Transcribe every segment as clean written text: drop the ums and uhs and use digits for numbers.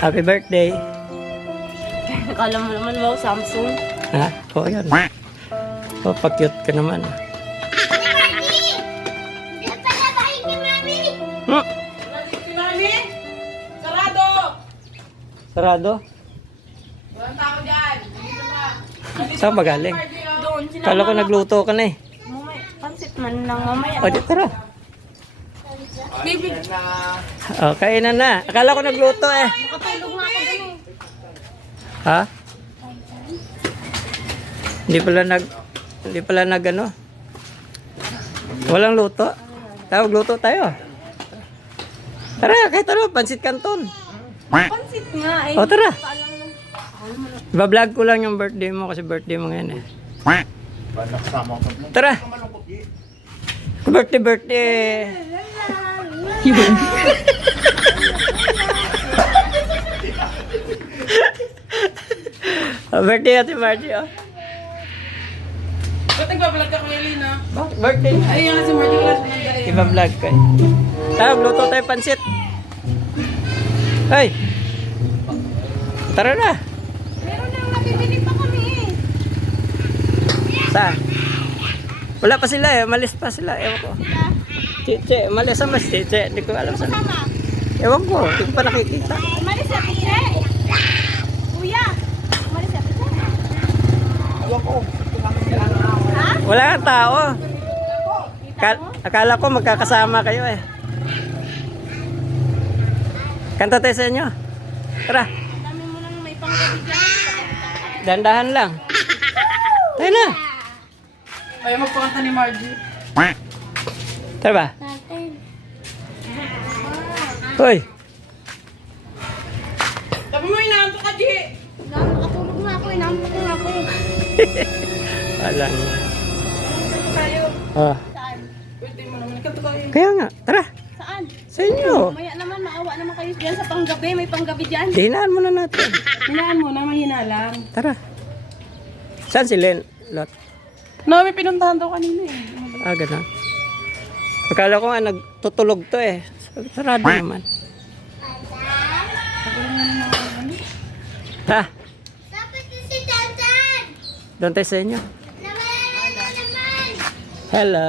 Happy birthday. Akala mo naman wow, Samsung. Ha? Oo, yan. Oh, pa-cute ka naman. Hmm? Si Mami? Sarado! Sarado? Walang tao dyan. Dito na. Saan ba galing? Doon, Kala ko nagluto ka na eh. Mamaya, pansit man lang mamaya. O, di tara. Baby, O, kainan na. Akala ko nagluto eh. nakatulog nga ako dun eh. Ha? Hindi pala nag ano. Walang luto. Tawag luto tayo. Tara, kahit ano, pansit canton. Pansit nga eh. O, tara. Paalam lang. Iba-vlog ko lang yung birthday mo kasi birthday mo ngayon eh. Tara. Birthday. Birthday Ate Margie, oh. Ba't nagbablog ka kay Lina? Birthday. Ay, yan si Marty Class. Nandali. Iba-vlog ko eh. Tara, luto tayo pansit. Hey! Tara na. Meron nang nabibili pa kami eh. Saan? Wala pa sila eh. Malis pa sila. Ewan ko. Chiche. Malis sa mas Chiche. Hindi ko alam saan. Sama. Ewan ko. Hindi ko pa nakikita. Umalis sa Tiche. Kuya, umalis sa Tiche. Ha? Wala kang tao. Akala ko magkakasama kayo eh. Kanta tayo sa inyo. Tara. Ang dami mo nang may panggabi dyan. Dandahan lang. Tayo na. Ayaw magpakanta ni Margie. Tara ba? Natin. Hoy. Sabi mo, inaanto ka, G! Nakatulog nga ako, inampok nga ako. Walang. Tayo. Ah. Saan? Pwede mo naman. Ikaw kayo. Kaya nga. Tara. Saan? Sa inyo. Maya naman, maawa naman kayo dyan sa panggabi. May panggabi dyan. Hinaan muna natin. Hinaan mo na, mahina lang. Tara. Saan si Len? Lot. No, may pinuntahan daw kanina eh. Ah, ganun. Akala ko nga nagtutulog to eh. Sarado naman. Ha? Dapat na si Tantan! Doon tayo sa inyo. Nawala na naman! Hello.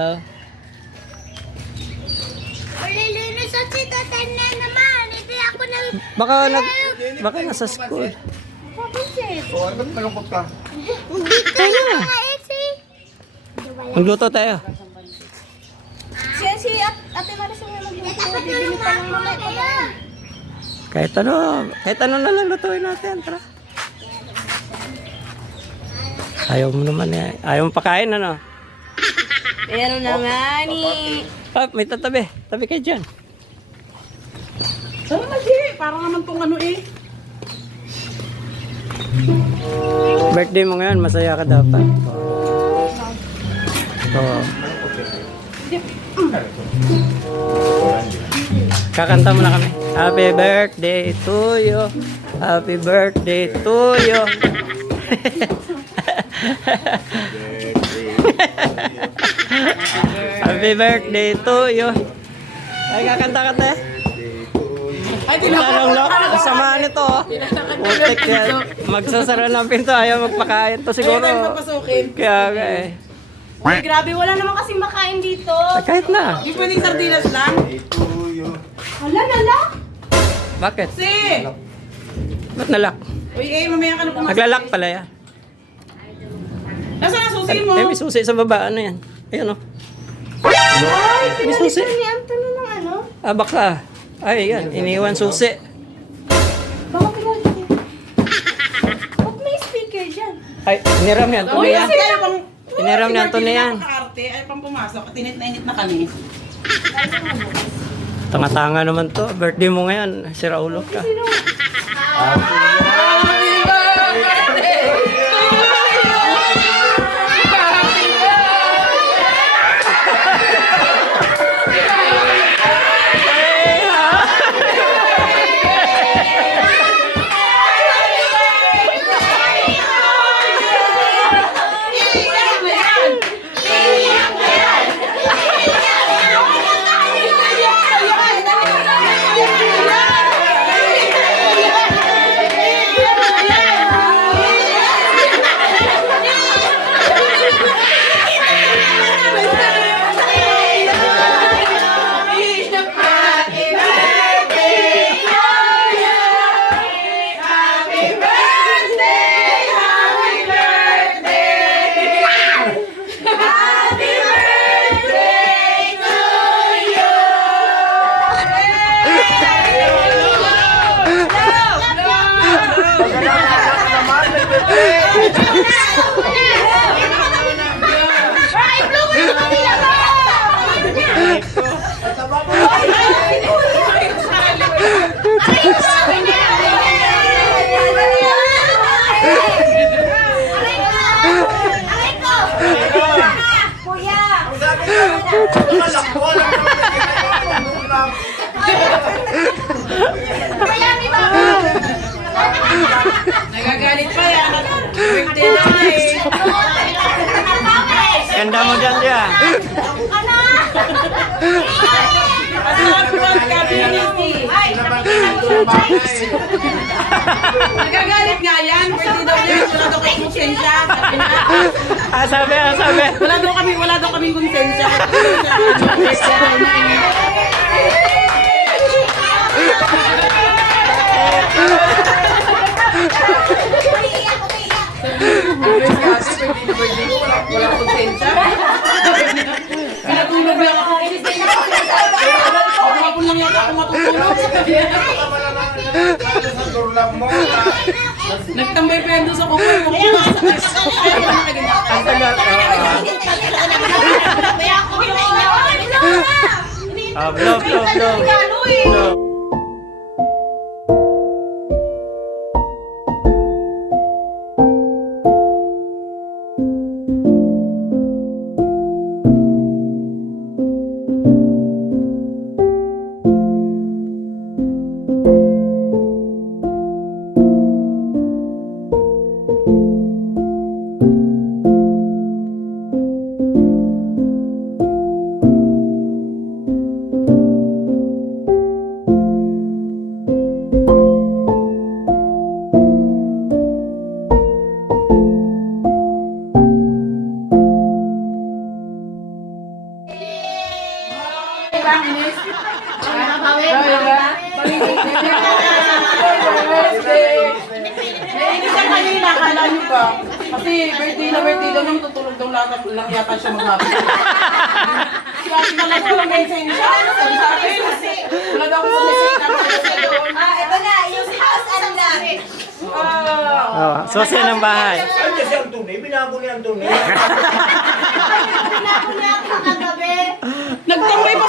Ulilinis at si Tantan na naman! Hindi ako nag... Baka nasa school. Papansit. Dito na mga esi! Magluto tayo. Si Ate Maris ang nagluto. Bibili pa lang mamaya pa lang. Kahit ano na lang lutuin natin. Tara. Ayaw mo naman eh. Ayaw mo pakain ano? Meron na nga ni. Ah, may tatabi. Tabi kayo dyan. Sana na, G! Parang naman tong ano eh. Birthday mo ngayon, masaya ka dapat. Oo. Kakanta mo na kami. Happy birthday to you. Happy birthday to you. Happy birthday to you. Ay, kakanta-kanta eh. Ay, Tanong lang, samaan nito. Putik yan. Magsasara ng pinto, ayaw magpakain to siguro. Ayaw tayo papasukin. Kaya nga eh. Uy, grabe, wala naman kasing makain dito. Ah, kahit na. Di pwedeng sardinas lang. Hala, nala. Bakit? Si! Ba't nalak? Uy, mamaya ka na pumasok. Naglalak pala yan. Nasaan ang susi mo? Eh, may susi sa baba. Ano yan? Ayun o. Ay, May susi. pinalitan ni Anton ng ano? Ah, baka. Ay, yan. Iniwan susi. Baka pinalitan. Ba't may speaker dyan? Ay, iniram yan. Tuloy Uy, yan. kasi ayaw pang... Iniram Si niya, Margie Anthony na yan. napaka-arte, ayaw pang pumasok. At init na init na kami. Tanga-tanga naman to. Birthday mo ngayon. Si Raulo ka. Nagagalit pa yan. Birthday na eh. Ganda mo dyan dyan. Nagagalit nga yan. Birthday daw niya. Wala daw kami konsensya. Sabi. Wala daw kaming konsensya. Wala konsensya. Pinatulog lang ako. Ako lang yata ako matutulog. Nagtambay pa yan doon sa kuko. Ang tagal. Blow. Blow. Nainis siya kanina, akala niyo ba? Kasi birthday daw nung tutulog daw lang yata siya mag-happy. Kasi na lang walang konsensya. Sabi sa akin, wala daw akong konsensya. Ito na, yung house and lot. Susi ng bahay. Ano siya ang tunay? Binago niya ang tunay. Pinako niya ako kagabi. Nagtambay pa